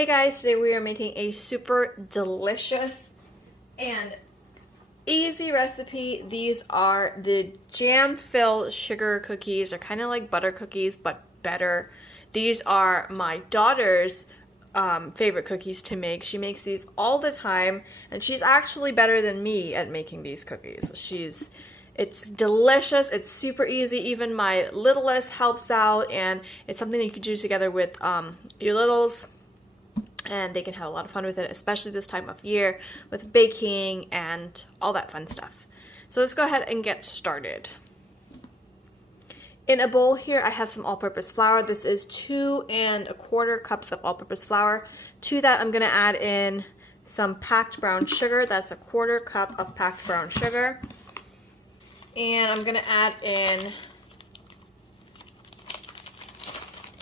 Hey guys, today we are making a super delicious and easy recipe. These are the jam-filled sugar cookies. They're kind of like butter cookies, but better. These are my daughter's favorite cookies to make. She makes these all the time, and she's actually better than me at making these cookies. It's delicious, it's super easy. Even my littlest helps out, and it's something that you could do together with your littles. And they can have a lot of fun with it, especially this time of year with baking and all that fun stuff. So let's go ahead and get started. In a bowl here, I have some all-purpose flour. This is 2 1/4 cups of all-purpose flour. To that, I'm going to add in some packed brown sugar. That's 1/4 cup of packed brown sugar. And I'm going to add in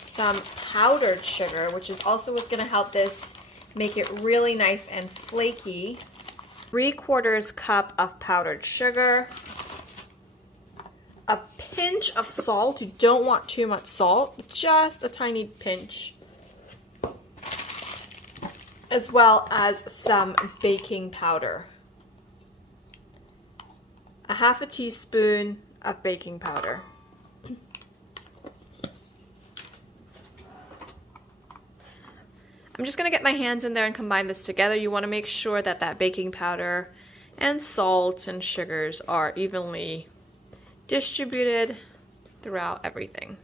some powdered sugar, which is also what's going to help this make it really nice and flaky. 3/4 cup of powdered sugar, a pinch of salt. You don't want too much salt, just a tiny pinch, as well as some baking powder, a 1/2 teaspoon of baking powder. I'm just going to get my hands in there and combine this together. You want to make sure that that baking powder and salt and sugars are evenly distributed throughout everything.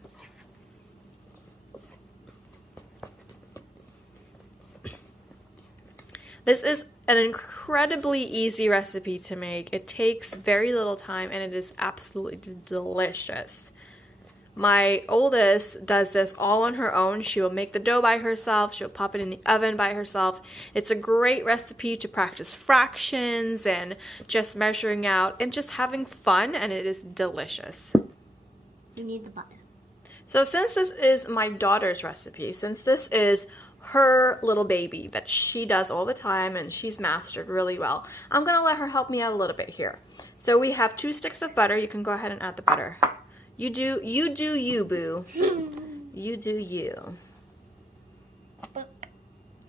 This is an incredibly easy recipe to make. It takes very little time and it is absolutely delicious. My oldest does this all on her own. She will make the dough by herself. She'll pop it in the oven by herself. It's a great recipe to practice fractions and just measuring out and just having fun, and it is delicious. You need the butter. So since this is my daughter's recipe, since this is her little baby that she does all the time and she's mastered really well, I'm going to let her help me out a little bit here. So we have 2 sticks of butter. You can go ahead and add the butter. You do you, boo. You do you.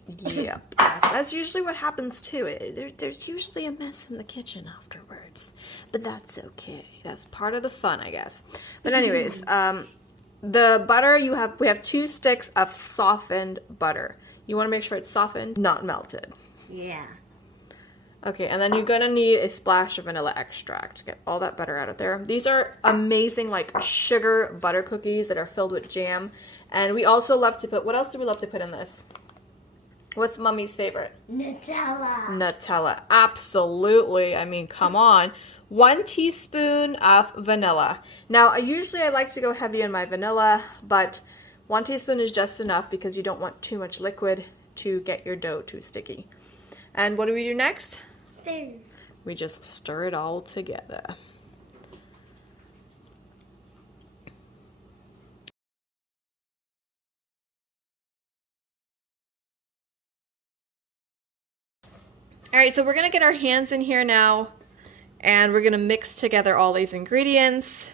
Yep. That's usually what happens too. There's usually a mess in the kitchen afterwards. But that's okay. That's part of the fun, I guess. But anyways, the butter we have 2 sticks of softened butter. You want to make sure it's softened, not melted. Yeah. Okay, and then you're gonna need a splash of vanilla extract to get all that butter out of there. These are amazing, like, sugar butter cookies that are filled with jam. And we also love to put, what else do we love to put in this? What's Mummy's favorite? Nutella. Nutella, absolutely. I mean, come on. 1 teaspoon of vanilla. Now, I like to go heavy on my vanilla, but 1 teaspoon is just enough because you don't want too much liquid to get your dough too sticky. And what do we do next? Stir. We just stir it all together. All right, so we're gonna get our hands in here now, and we're gonna mix together all these ingredients.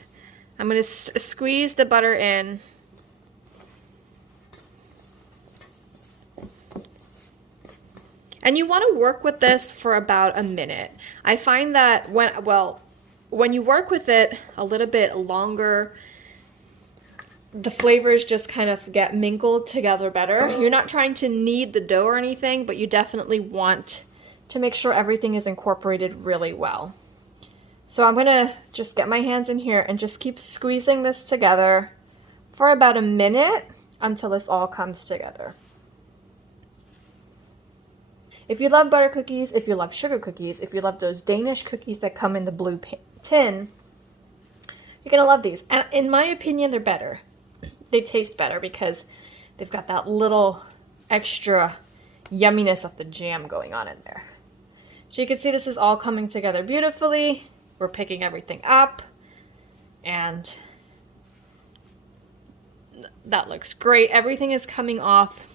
I'm gonna squeeze the butter in. And you want to work with this for about a minute. I find that when you work with it a little bit longer, the flavors just kind of get mingled together better. You're not trying to knead the dough or anything, but you definitely want to make sure everything is incorporated really well. So I'm going to just get my hands in here and just keep squeezing this together for about a minute until this all comes together. If you love butter cookies, if you love sugar cookies, if you love those Danish cookies that come in the blue tin, you're going to love these. And in my opinion, they're better. They taste better because they've got that little extra yumminess of the jam going on in there. So you can see this is all coming together beautifully. We're picking everything up, and that looks great. Everything is coming off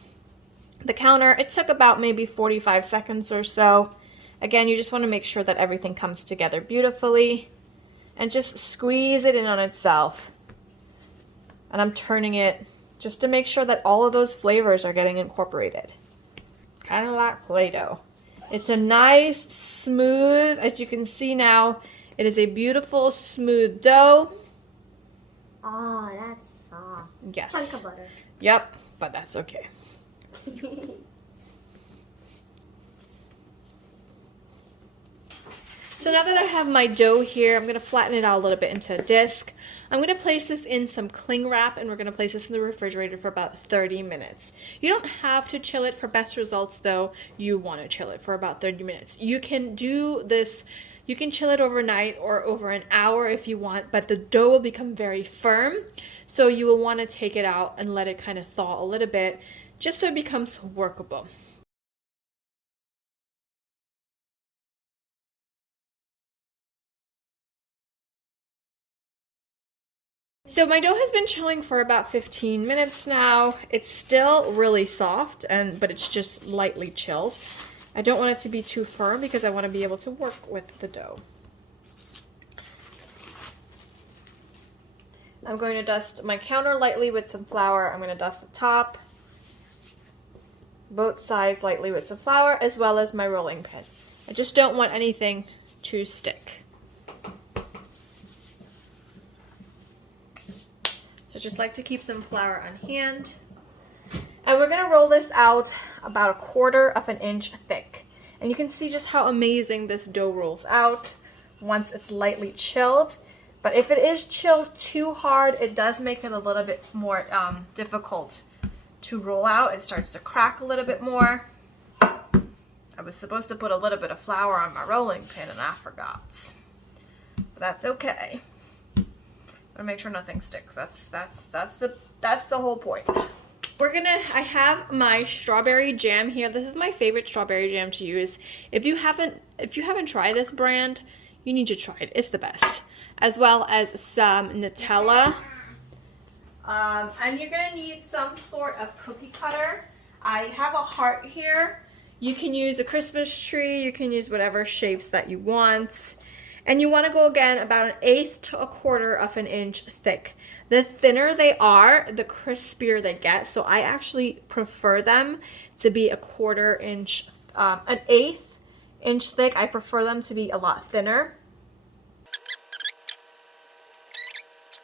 the counter. It took about maybe 45 seconds or so. Again, you just want to make sure that everything comes together beautifully and just squeeze it in on itself. And I'm turning it just to make sure that all of those flavors are getting incorporated. kind of like Play-Doh. It's a nice, smooth, as you can see now, it is a beautiful, smooth dough. Oh, that's soft. Yes. Chunk of butter. Yep, but that's okay. So now that I have my dough here, I'm going to flatten it out a little bit into a disc. I'm going to place this in some cling wrap, and we're going to place this in the refrigerator for about 30 minutes. You don't have to chill it for best results, though. You want to chill it for about 30 minutes. You can do this, you can chill it overnight or over an hour if you want, but the dough will become very firm. So you will want to take it out and let it kind of thaw a little bit, just so it becomes workable. So my dough has been chilling for about 15 minutes now. It's still really soft, but it's just lightly chilled. I don't want it to be too firm because I want to be able to work with the dough. I'm going to dust my counter lightly with some flour. I'm going to dust the top, both sides lightly with some flour, as well as my rolling pin. I just don't want anything to stick. So just like to keep some flour on hand. And we're going to roll this out about 1/4 inch thick. And you can see just how amazing this dough rolls out once it's lightly chilled. But if it is chilled too hard, it does make it a little bit more difficult to roll out. It starts to crack a little bit more. I was supposed to put a little bit of flour on my rolling pin and I forgot. But that's okay. I make sure nothing sticks. That's the whole point. I have my strawberry jam here. This is my favorite strawberry jam to use. If you haven't tried this brand, you need to try it. It's the best. As well as some Nutella. And you're gonna need some sort of cookie cutter. I have a heart here. You can use a Christmas tree. You can use whatever shapes that you want. And you want to go again about 1/8 to 1/4 inch thick. The thinner they are, the crispier they get. So I actually prefer them to be 1/4 inch, 1/8 inch thick. I prefer them to be a lot thinner.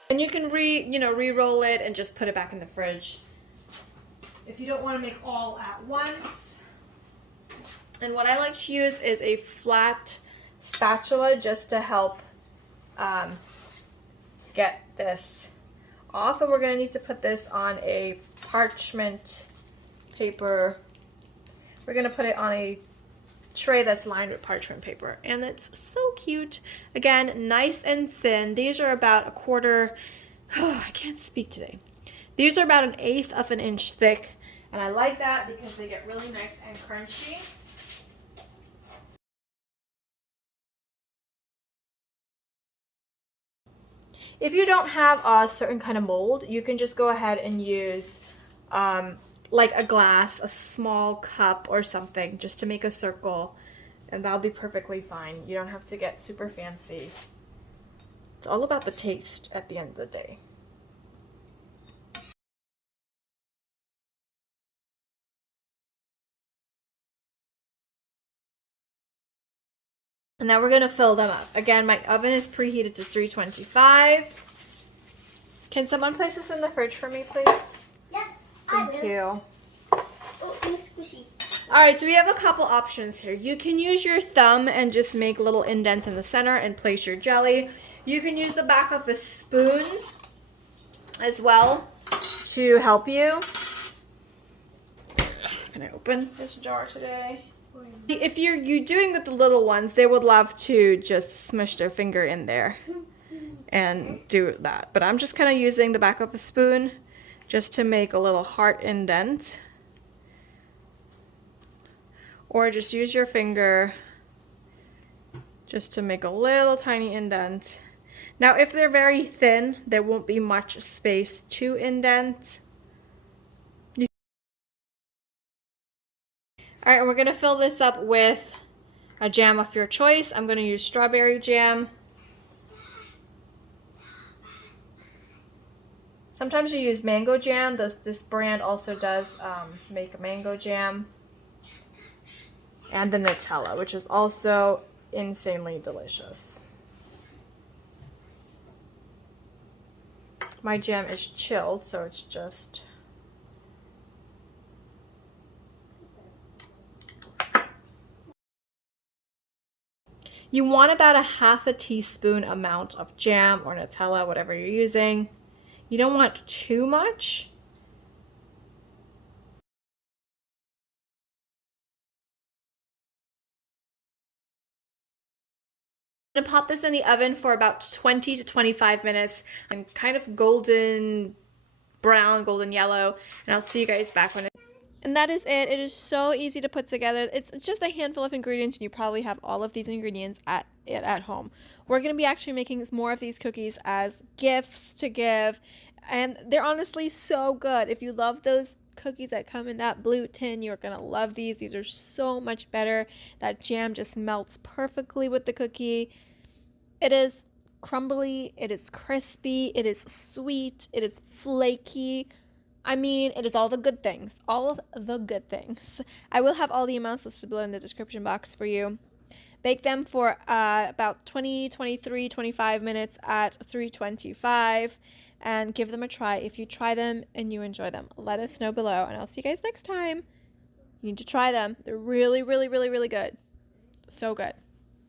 And you can re-roll it and just put it back in the fridge if you don't want to make all at once. And what I like to use is a flat spatula just to help get this off. And we're going to need to put this on a parchment paper. We're going to put it on a tray that's lined with parchment paper. And it's so cute. Again, nice and thin. These are about 1/4, I can't speak today. These are about 1/8 inch thick. And I like that because they get really nice and crunchy. If you don't have a certain kind of mold, you can just go ahead and use like a glass, a small cup or something, just to make a circle, and that'll be perfectly fine. You don't have to get super fancy. It's all about the taste at the end of the day. And now we're going to fill them up. Again, my oven is preheated to 325. Can someone place this in the fridge for me, please? Yes, Thank you. Oh, it's squishy. Alright, so we have a couple options here. You can use your thumb and just make little indents in the center and place your jelly. You can use the back of a spoon as well to help you. Can I open this jar today? If you're doing with the little ones, they would love to just smush their finger in there and do that. But I'm just kind of using the back of a spoon just to make a little heart indent. Or just use your finger just to make a little tiny indent. Now, if they're very thin, there won't be much space to indent. Alright, we're going to fill this up with a jam of your choice. I'm going to use strawberry jam. Sometimes you use mango jam. This brand also does make a mango jam. and the Nutella, which is also insanely delicious. My jam is chilled, so it's just... You want about a half a teaspoon amount of jam or Nutella, whatever you're using. You don't want too much. I'm gonna pop this in the oven for about 20 to 25 minutes. I'm kind of golden brown, golden yellow, and I'll see you guys back when and that is it. It is so easy to put together. It's just a handful of ingredients, and you probably have all of these ingredients at home. We're going to be actually making more of these cookies as gifts to give, and they're honestly so good. If you love those cookies that come in that blue tin, you're going to love these. These are so much better. That jam just melts perfectly with the cookie. It is crumbly, it is crispy, it is sweet, it is flaky. I mean, it is all the good things. All of the good things. I will have all the amounts listed below in the description box for you. Bake them for about 20, 23, 25 minutes at 325 and give them a try. If you try them and you enjoy them, let us know below, and I'll see you guys next time. You need to try them. They're really, really, really, really good. So good.